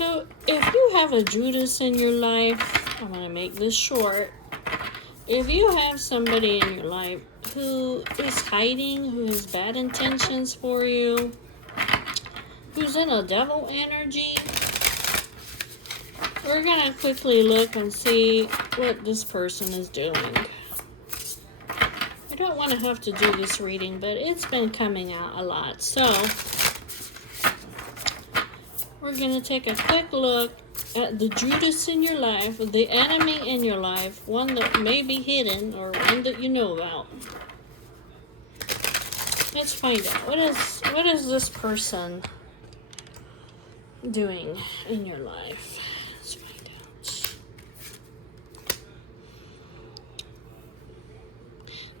So, if you have a Judas in your life, I'm going to make this short. If you have somebody in your life who is hiding, who has bad intentions for you, who's in a devil energy, we're going to quickly look and see what this person is doing. I don't want to have to do this reading, but it's been coming out a lot. So, we're going to take a quick look at the Judas in your life, the enemy in your life, one that may be hidden or one that you know about. Let's find out. What is this person doing in your life? Let's find out.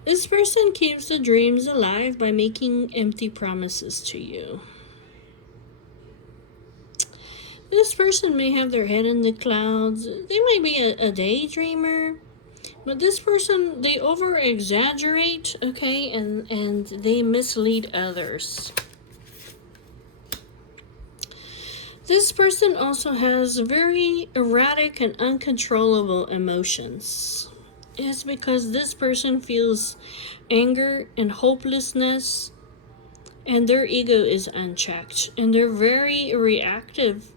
This person keeps the dreams alive by making empty promises to you. This person may have their head in the clouds. They might be a daydreamer. But this person, they over-exaggerate, okay, and they mislead others. This person also has very erratic and uncontrollable emotions. It's because this person feels anger and hopelessness, and their ego is unchecked, and they're very reactive.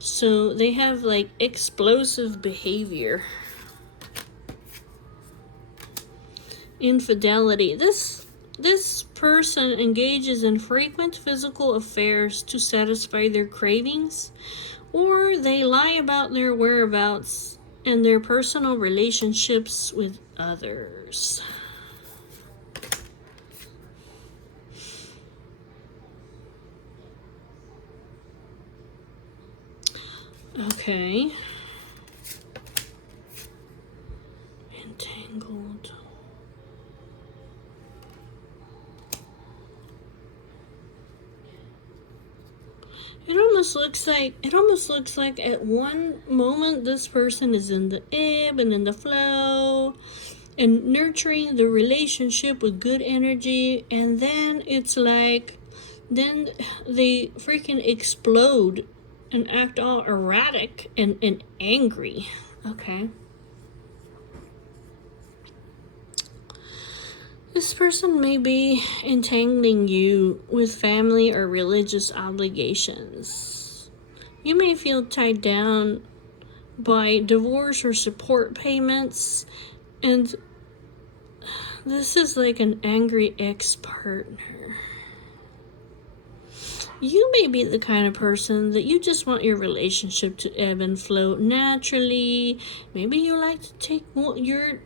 So they have like explosive behavior. Infidelity. This person engages in frequent physical affairs to satisfy their cravings, or they lie about their whereabouts and their personal relationships with others. Okay. Entangled. It almost looks like at one moment this person is in the ebb and in the flow and nurturing the relationship with good energy, and then it's like then they freaking explode and act all erratic and angry. Okay. This person may be entangling you with family or religious obligations. You may feel tied down by divorce or support payments, and this is like an angry ex-partner. You may be the kind of person that you just want your relationship to ebb and flow naturally. Maybe you like to take your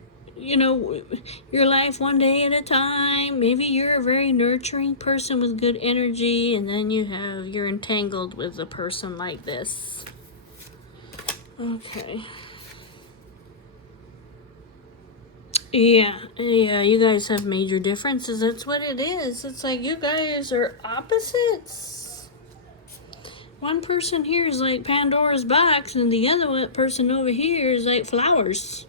life one day at a time. Maybe you're a very nurturing person with good energy, and then you're entangled with a person like this. Okay. Yeah, you guys have major differences. That's what it is. It's like you guys are opposites. One person here is like Pandora's box, and the other person over here is like flowers.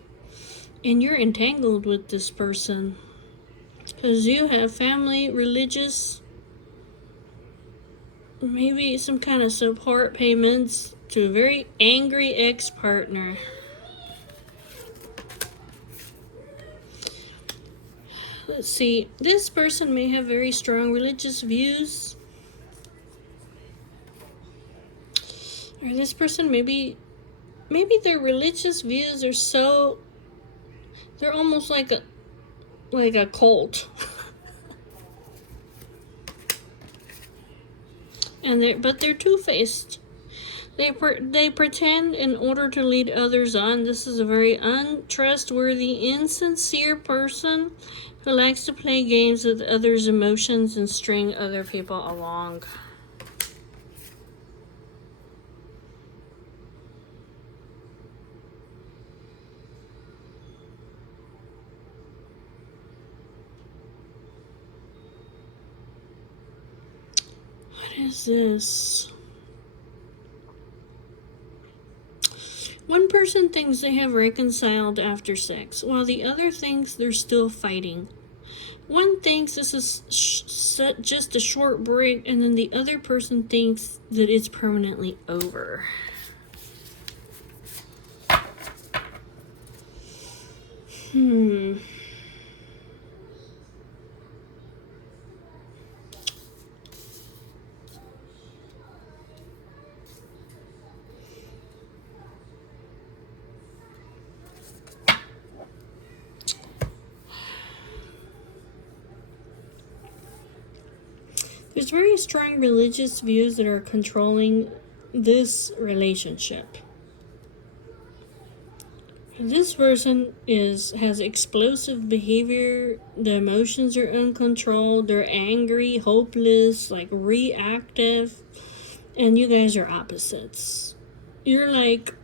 And you're entangled with this person because you have family, religious, maybe some kind of support payments to a very angry ex-partner. Let's see. This person may have very strong religious views. Or this person maybe their religious views are so, they're almost like a cult. But they're two-faced. They pretend in order to lead others on. This is a very untrustworthy, insincere person who likes to play games with others' emotions and string other people along. What is this? One person thinks they have reconciled after sex, while the other thinks they're still fighting. One thinks this is just a short break, and then the other person thinks that it's permanently over. There's very strong religious views that are controlling this relationship. This person has explosive behavior. The emotions are uncontrolled. They're angry, hopeless, like reactive, and you guys are opposites. You're like,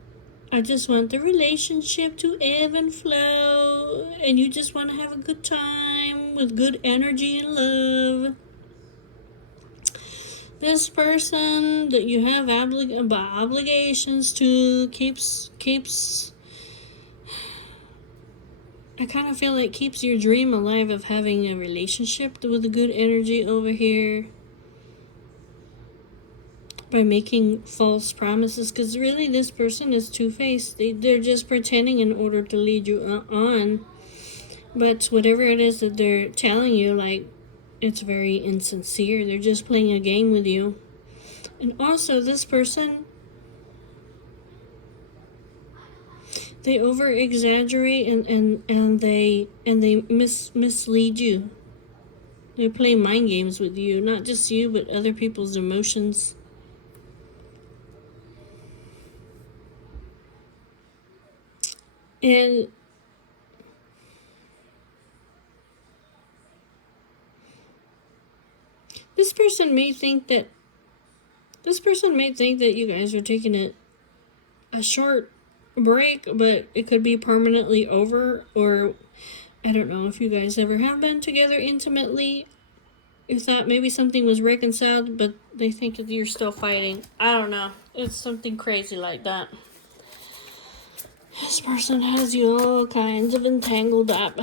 I just want the relationship to ebb and flow, and you just want to have a good time with good energy and love. This person that you have obligations to keeps I kind of feel like keeps your dream alive of having a relationship with a good energy over here by making false promises, because really this person is two-faced. They're just pretending in order to lead you on, but whatever it is that they're telling you, like, it's very insincere. They're just playing a game with you. And also this person, they over exaggerate and they mislead you. They play mind games with you, not just you but other people's emotions. And this person may think that you guys are taking a short break, but it could be permanently over. Or I don't know if you guys ever have been together intimately. You thought maybe something was reconciled, but they think that you're still fighting. I don't know. It's something crazy like that. This person has you all kinds of entangled up.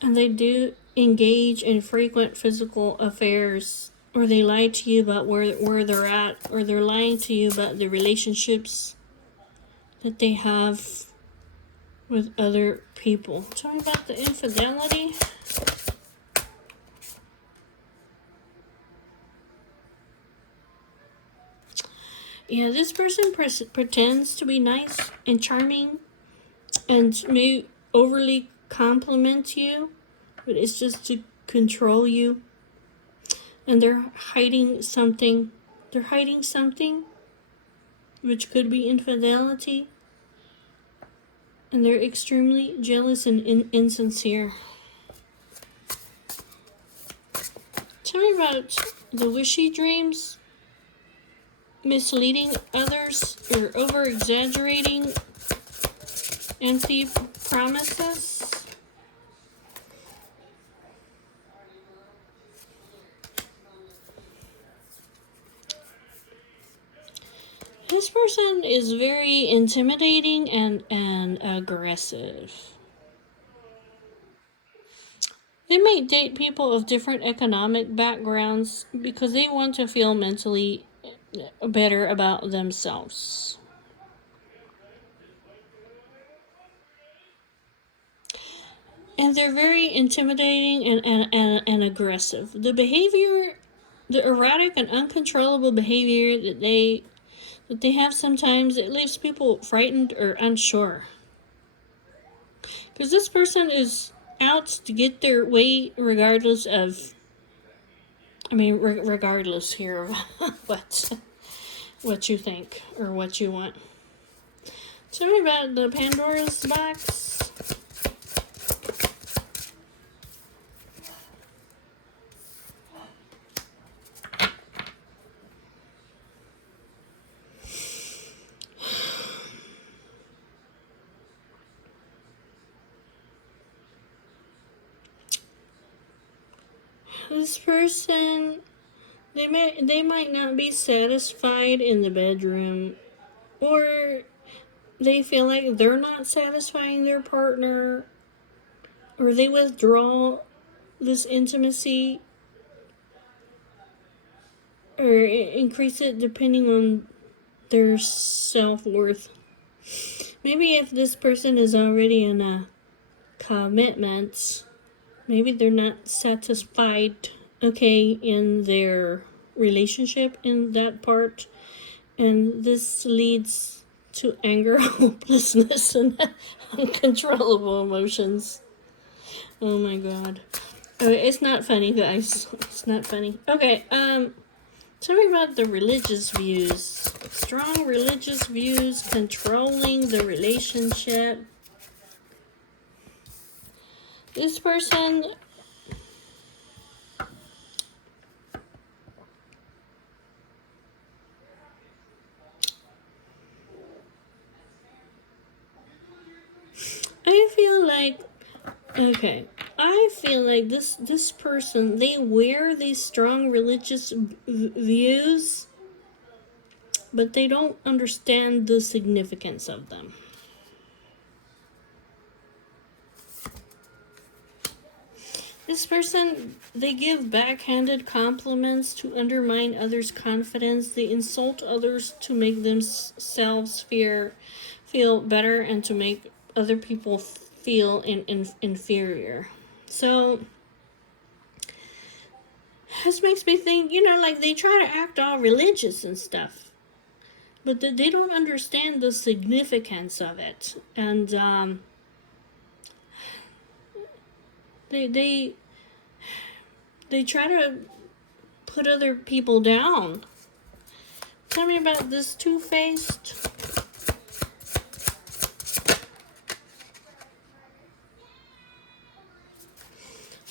And they do engage in frequent physical affairs, or they lie to you about where they're at, or they're lying to you about the relationships that they have with other people. Tell me about the infidelity. Yeah, this person pretends to be nice and charming and may overly compliment you, but it's just to control you. And they're hiding something. They're hiding something, which could be infidelity. And they're extremely jealous and insincere. Tell me about the wishy dreams, misleading others, or over exaggerating empty promises. This person is very intimidating and aggressive. They may date people of different economic backgrounds because they want to feel mentally better about themselves. And they're very intimidating and aggressive. The behavior, the erratic and uncontrollable behavior that they have sometimes, it leaves people frightened or unsure. Because this person is out to get their way regardless here of what you think or what you want. Tell me about the Pandora's box. This person, they might not be satisfied in the bedroom, or they feel like they're not satisfying their partner, or they withdraw this intimacy or increase it depending on their self-worth. Maybe if this person is already in a commitment, maybe they're not satisfied, okay, in their relationship in that part, and this leads to anger, hopelessness, and uncontrollable emotions. Oh my god. Okay, it's not funny, guys. It's not funny. Okay, tell me about the religious views. Strong religious views controlling the relationship. This person, I feel like, okay, I feel like this person, they wear these strong religious views, but they don't understand the significance of them. This person, they give backhanded compliments to undermine others' confidence. They insult others to make themselves feel better and to make other people feel inferior. So this makes me think, like they try to act all religious and stuff, but they don't understand the significance of it. And they try to put other people down. Tell me about this two-faced.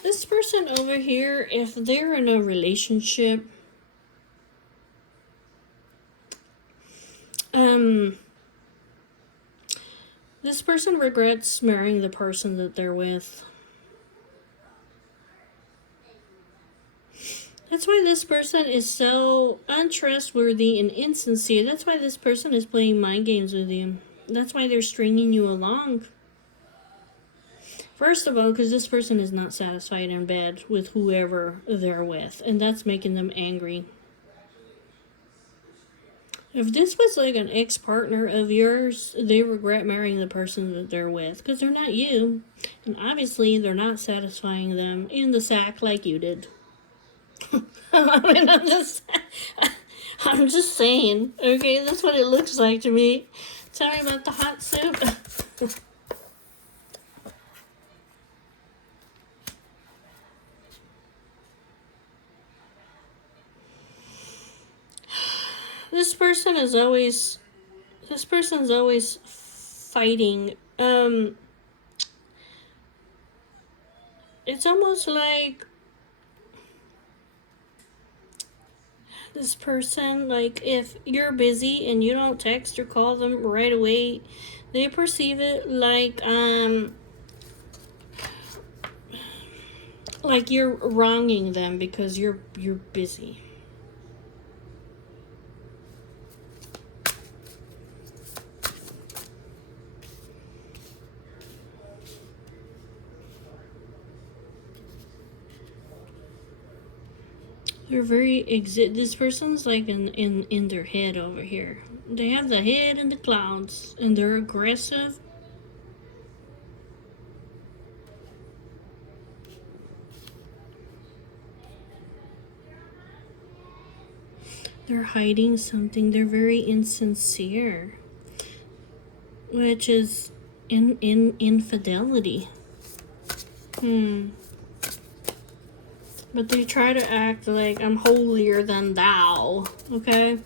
This person over here, if they're in a relationship, this person regrets marrying the person that they're with. That's why this person is so untrustworthy and insincere. That's why this person is playing mind games with you. That's why they're stringing you along. First of all, because this person is not satisfied in bed with whoever they're with, and that's making them angry. If this was like an ex-partner of yours, they regret marrying the person that they're with, because they're not you. And obviously, they're not satisfying them in the sack like you did. I mean, I'm just saying, okay? That's what it looks like to me. Tell me about the hot soup. This person's always fighting. It's almost like this person, like if you're busy and you don't text or call them right away, they perceive it like you're wronging them because you're busy. They're this person's like in their head over here. They have the head in the clouds and they're aggressive. They're hiding something. They're very insincere, which is infidelity. But they try to act like I'm holier than thou. Okay,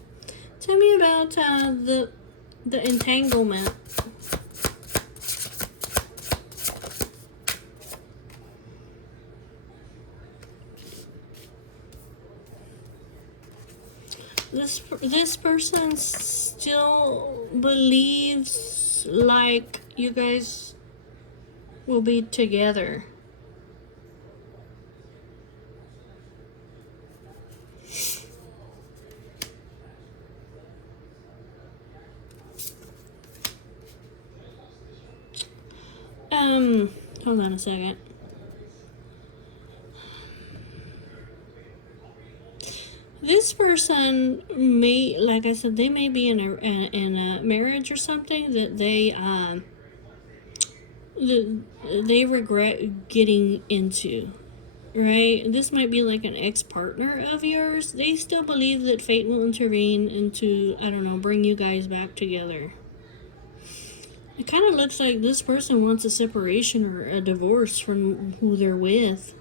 tell me about the entanglement. This person still believes like you guys will be together. Hold on a second. This person may, like I said, they may be in a marriage or something that they regret getting into. Right? This might be like an ex-partner of yours. They still believe that fate will intervene into, I don't know, bring you guys back together. It kind of looks like this person wants a separation or a divorce from who they're with.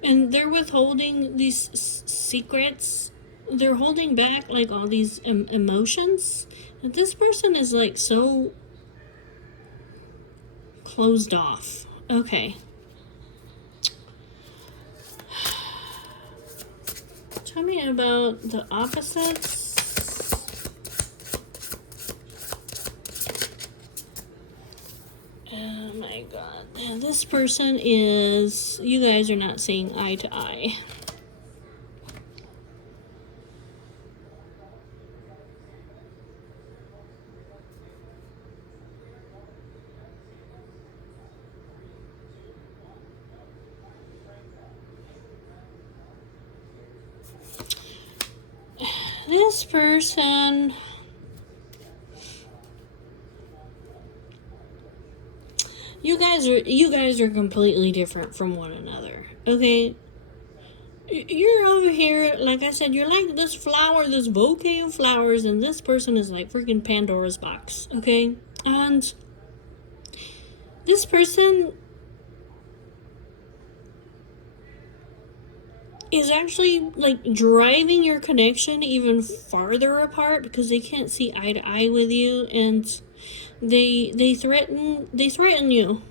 And they're withholding these secrets. They're holding back like all these emotions. And this person is like so closed off. Okay. Tell me about the opposites. Oh my god. And this person is... You guys are not seeing eye to eye. This person... You guys are completely different from one another. Okay? You're over here, like I said, you're like this flower, this bouquet of flowers, and this person is like freaking Pandora's box. Okay? And this person is actually like driving your connection even farther apart because they can't see eye to eye with you, and they threaten you.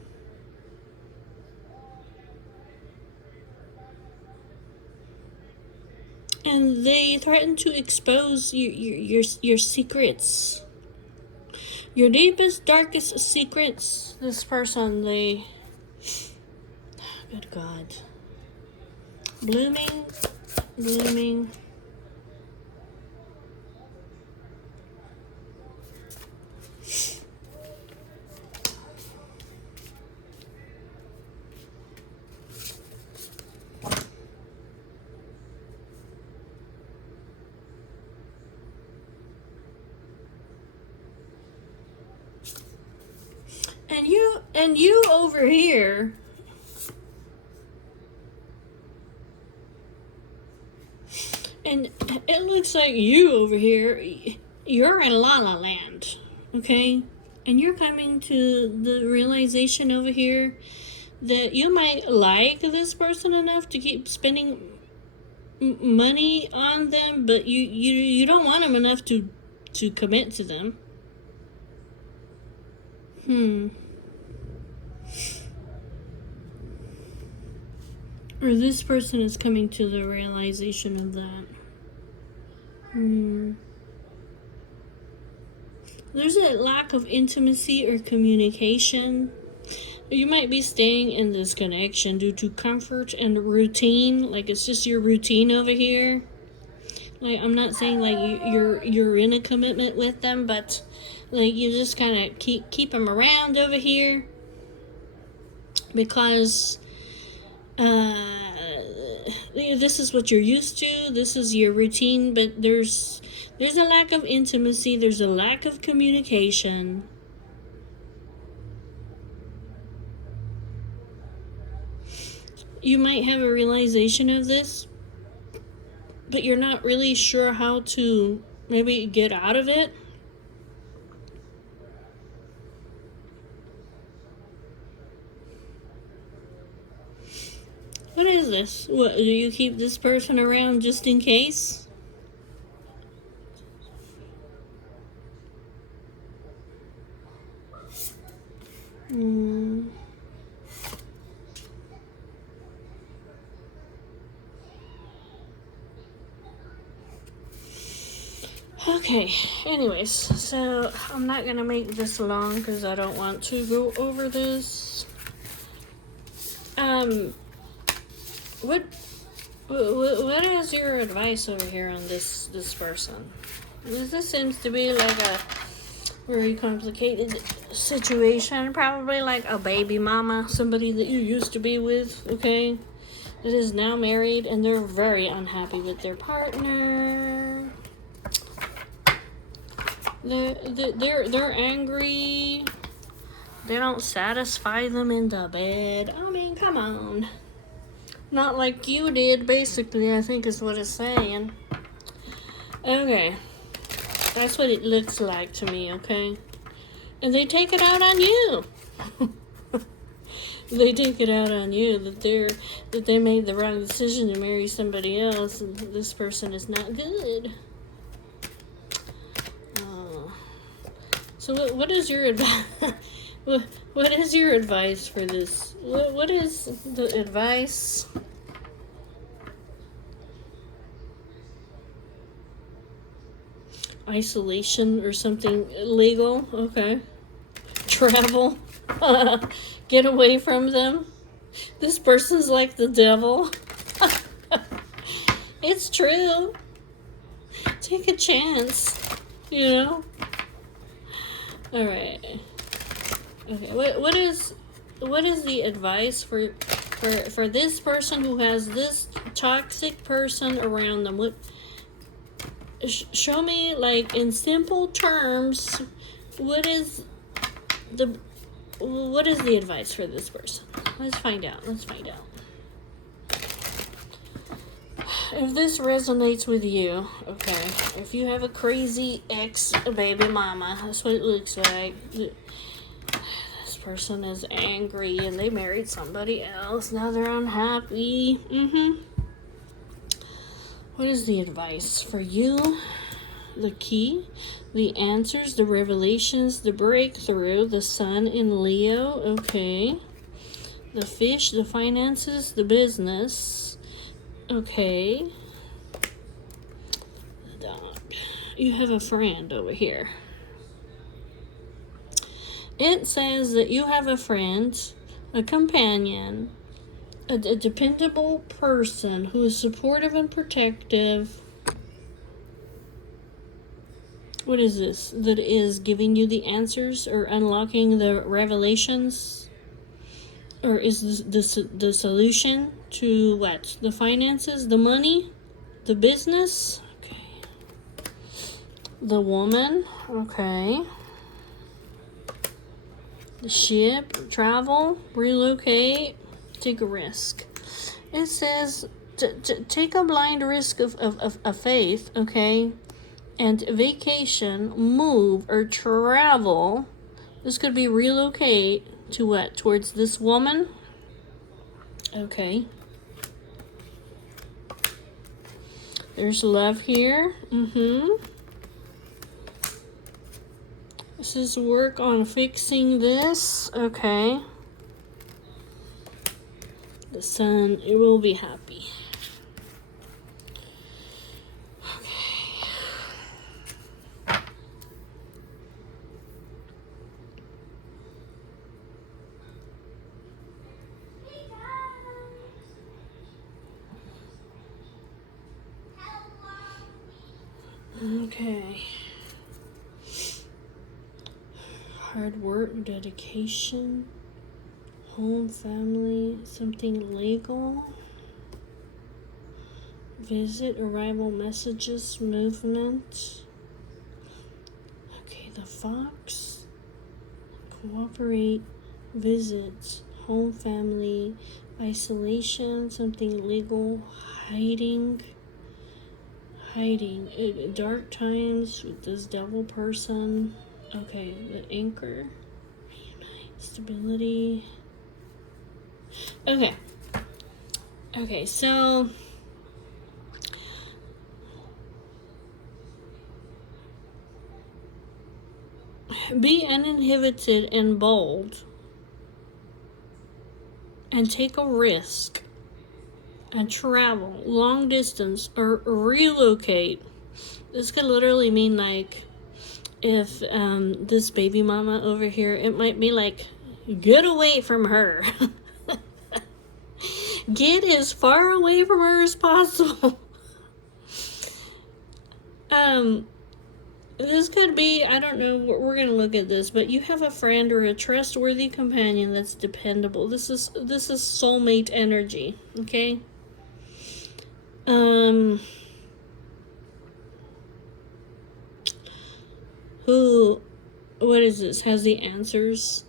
And they threaten to expose your secrets, your deepest, darkest secrets. This person, they, good God, blooming. And you over here, and it looks like you over here, you're in La La Land, okay? And you're coming to the realization over here that you might like this person enough to keep spending money on them, but you don't want them enough to commit to them. Or this person is coming to the realization of that. There's a lack of intimacy or communication. You might be staying in this connection due to comfort and routine. Like, it's just your routine over here. Like, I'm not saying like you're in a commitment with them, but like you just kind of keep them around over here because this is what you're used to. This is your routine, but there's a lack of intimacy. There's a lack of communication. You might have a realization of this, but you're not really sure how to maybe get out of it. What is this? What, do you keep this person around just in case? Okay, anyways, so I'm not gonna make this long because I don't want to go over this. What is your advice over here on this person? This seems to be like a very complicated situation. Probably like a baby mama, somebody that you used to be with, okay? that is now married and they're very unhappy with their partner. They're angry. They don't satisfy them in the bed. I mean, come on. Not like you did, basically, I think is what it's saying. Okay. That's what it looks like to me, okay? And they take it out on you. They take it out on you that they made the wrong decision to marry somebody else and this person is not good. So what is your advice? What is your advice for this? What is the advice? Isolation or something legal? Okay. Travel. Get away from them. This person's like the devil. It's true. Take a chance. You know? Alright. Okay. What is the advice for this person who has this toxic person around them? What show me, like, in simple terms, what is the advice for this person? Let's find out. If this resonates with you, okay, if you have a crazy ex-baby mama, that's what it looks like. This person is angry and they married somebody else. Now they're unhappy. What is the advice for you? The key, the answers, the revelations, the breakthrough, the sun in Leo, okay. The fish, the finances, the business, okay. The dog. You have a friend over here. It says that you have a friend, a companion, a dependable person who is supportive and protective. What is this? That is giving you the answers or unlocking the revelations? Or is this the solution to what? The finances? The money? The business? Okay. The woman? Okay. The ship? Travel? Relocate? Take a risk. It says take a blind risk of faith, okay? And vacation, move, or travel. This could be relocate to what? Towards this woman? Okay. There's love here. This is work on fixing this. Okay. The sun, it will be happy. Okay. Hard work, dedication, home, family, something legal. Visit, arrival, messages, movement. Okay, the fox. Cooperate, visits, home, family, isolation, something legal, hiding. Dark times with this devil person. Okay, the anchor. Stability. Okay, so be uninhibited and bold and take a risk and travel long distance or relocate. This could literally mean, like, if this baby mama over here, it might be like, get away from her. Get as far away from her as possible. This could be, I don't know, we're going to look at this, but you have a friend or a trustworthy companion that's dependable. This is soulmate energy, okay? Who, what is this, has the answers,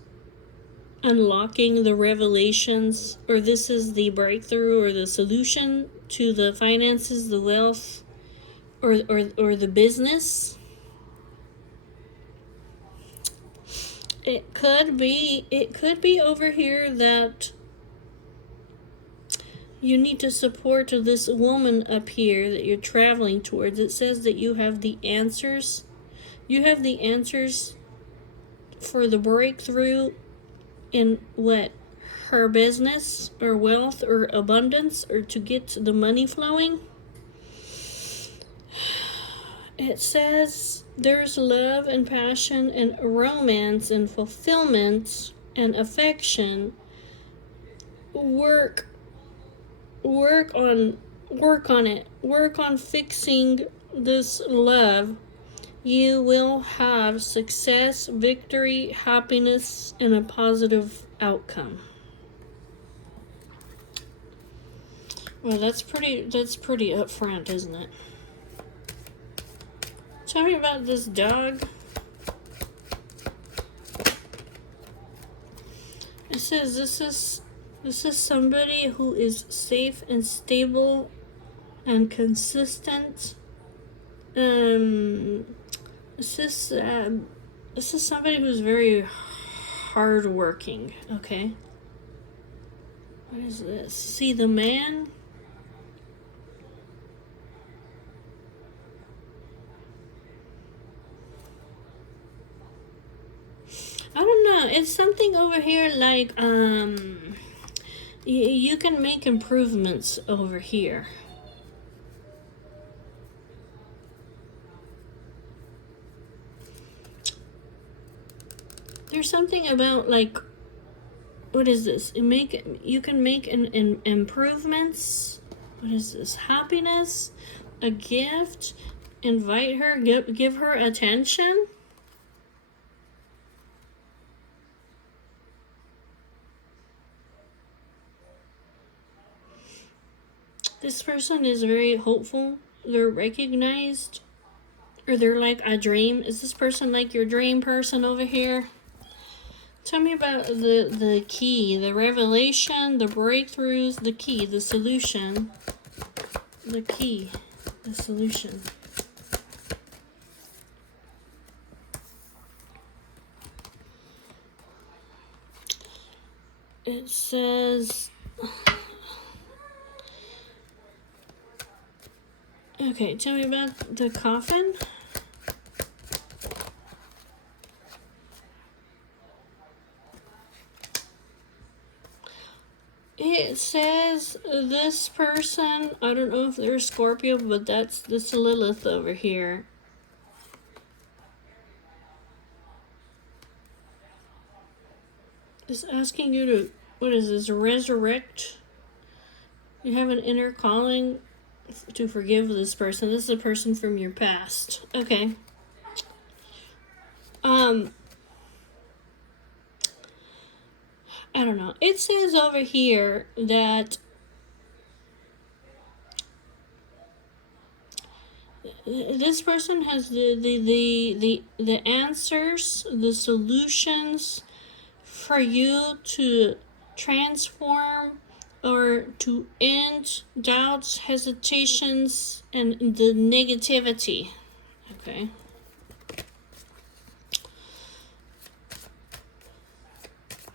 unlocking the revelations, or this is the breakthrough or the solution to the finances, the wealth, or the business. It could be over here that you need to support this woman up here that you're traveling towards. It says that you have the answers. You have the answers for the breakthrough in what? Her business or wealth or abundance, or to get the money flowing. It says there's love and passion and romance and fulfillment and affection. Work on it. Work on fixing this love. You will have success, victory, happiness, and a positive outcome. Well, that's pretty upfront, isn't it? Tell me about this dog. It says this is somebody who is safe and stable and consistent. This is somebody who's very hardworking. Okay. What is this? See the man? I don't know. It's something over here like you can make improvements over here. There's something about like, what is this? You can make an improvements. What is this? Happiness, a gift, invite her, give her attention. This person is very hopeful. They're recognized, or they're like a dream. Is this person like your dream person over here? Tell me about the key, the revelation, the breakthroughs, the key, the solution. The key, the solution. It says... Okay, tell me about the coffin. It says this person, I don't know if they're Scorpio, but that's this Lilith over here. It's asking you to, what is this, resurrect? You have an inner calling to forgive this person. This is a person from your past. Okay. I don't know. It says over here that this person has the answers, the solutions for you to transform or to end doubts, hesitations, and the negativity. Okay.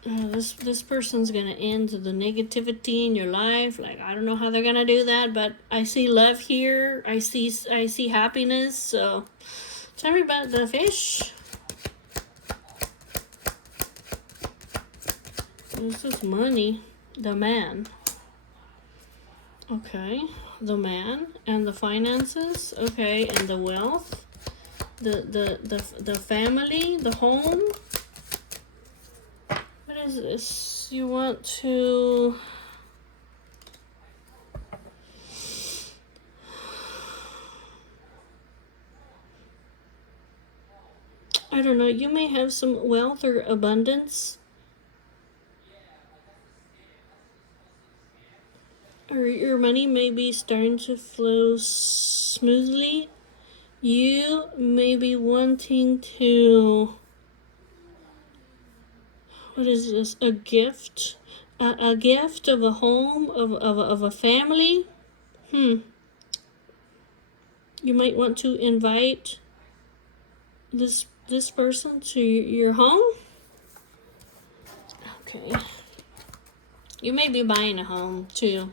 This person's gonna end the negativity in your life. Like, I don't know how they're gonna do that, but I see love here. I see happiness. So, tell me about the fish. This is money. The man. Okay, the man and the finances. Okay, and the wealth. The family, the home. What is this? You want to... I don't know, you may have some wealth or abundance, or your money may be starting to flow smoothly. You may be wanting to, what is this, a gift? A gift of a home, of a family. You might want to invite this person to your home. Okay. You may be buying a home too.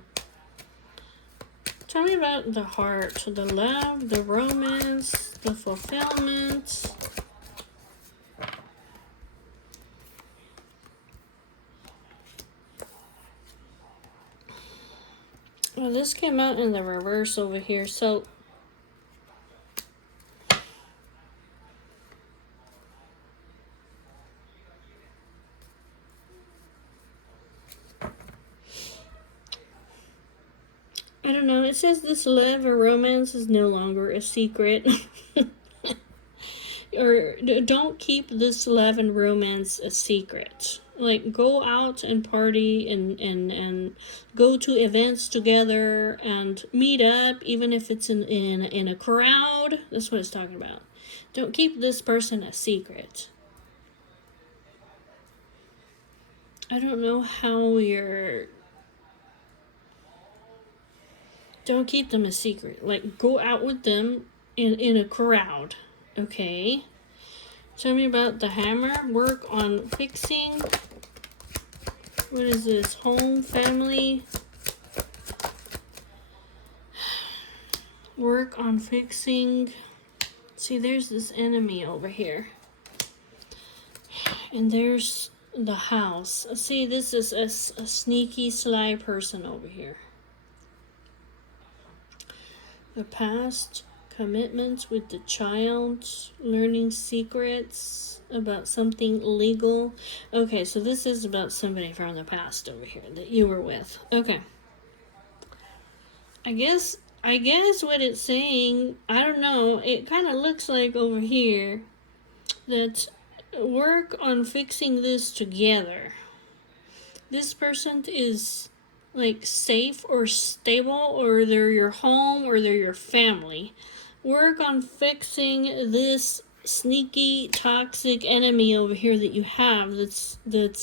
Tell me about the heart, the love, the romance, the fulfillment. Well, this came out in the reverse over here, so I don't know. It says this love or romance is no longer a secret. Or don't keep this love and romance a secret. Like, go out and party and go to events together and meet up, even if it's in a crowd. That's what it's talking about. Don't keep this person a secret. I don't know how you're... Don't keep them a secret. Like, go out with them in a crowd. Okay. Tell me about the hammer. Work on fixing. What is this? Home, family. Work on fixing. See, there's this enemy over here. And there's the house. See, this is a sneaky, sly person over here. The past, commitments with the child, learning secrets about something legal. Okay, so this is about somebody from the past over here that you were with. Okay. I guess what it's saying, I don't know, it kind of looks like over here that work on fixing this together. This person is like safe or stable, or they're your home, or they're your family. Work on fixing this sneaky, toxic enemy over here that you have that's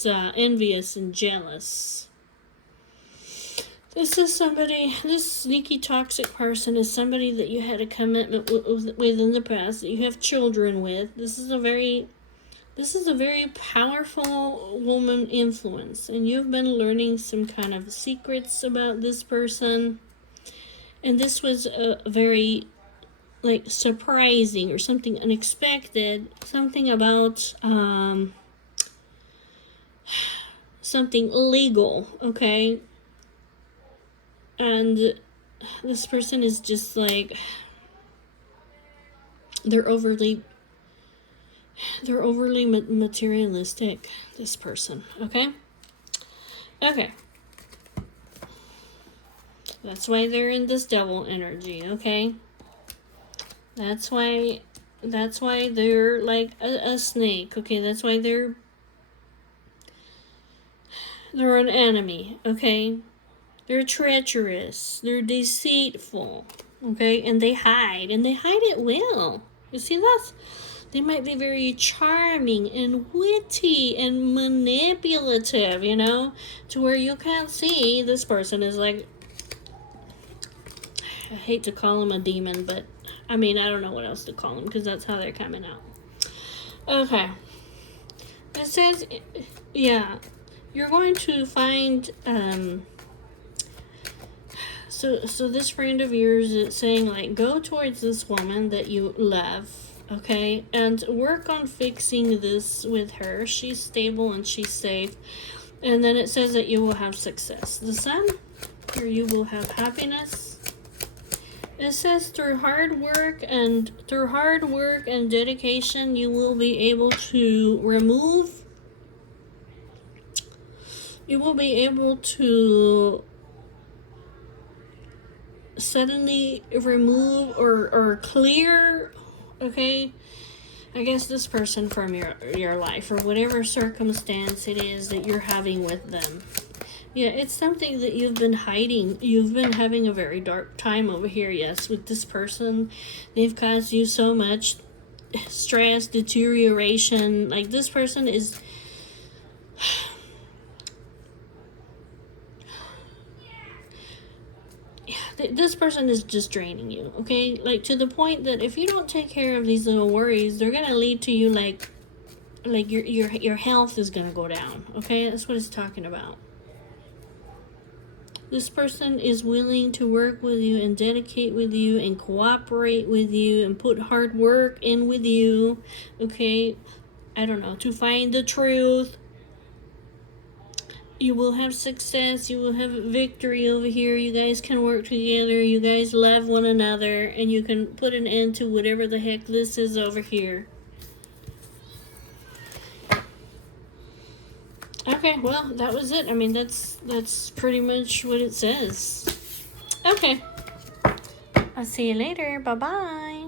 envious and jealous. This is somebody, this sneaky, toxic person is somebody that you had a commitment with in the past, that you have children with. This is a very powerful woman influence, and you've been learning some kind of secrets about this person, and this was a very like surprising or something unexpected, something about something illegal, okay? And this person is just like, they're overly materialistic, this person, okay? Okay. That's why they're in this devil energy, okay? That's why they're like a snake, okay? That's why they're an enemy, okay? They're treacherous, they're deceitful, okay? And they hide it well. You see that? They might be very charming and witty and manipulative, you know, to where you can't see this person is like, I hate to call him a demon, but I mean, I don't know what else to call them, because that's how they're coming out. Okay. It says, yeah, you're going to find, so this friend of yours is saying, like, go towards this woman that you love, okay, and work on fixing this with her. She's stable and she's safe. And then it says that you will have success. The sun, or you will have happiness. It says through hard work and dedication, you will be able to suddenly remove or clear, okay, I guess this person from your life, or whatever circumstance it is that you're having with them. Yeah, it's something that you've been hiding. You've been having a very dark time over here, yes, with this person. They've caused you so much stress, deterioration. Like, this person is... this person is just draining you, okay? Like, to the point that if you don't take care of these little worries, they're gonna lead to you like your health is gonna go down, okay? That's what it's talking about. This person is willing to work with you and dedicate with you and cooperate with you and put hard work in with you, okay? I don't know, to find the truth. You will have success. You will have victory over here. You guys can work together. You guys love one another. And you can put an end to whatever the heck this is over here. Okay, well, that was it. I mean, that's pretty much what it says. Okay. I'll see you later. Bye-bye.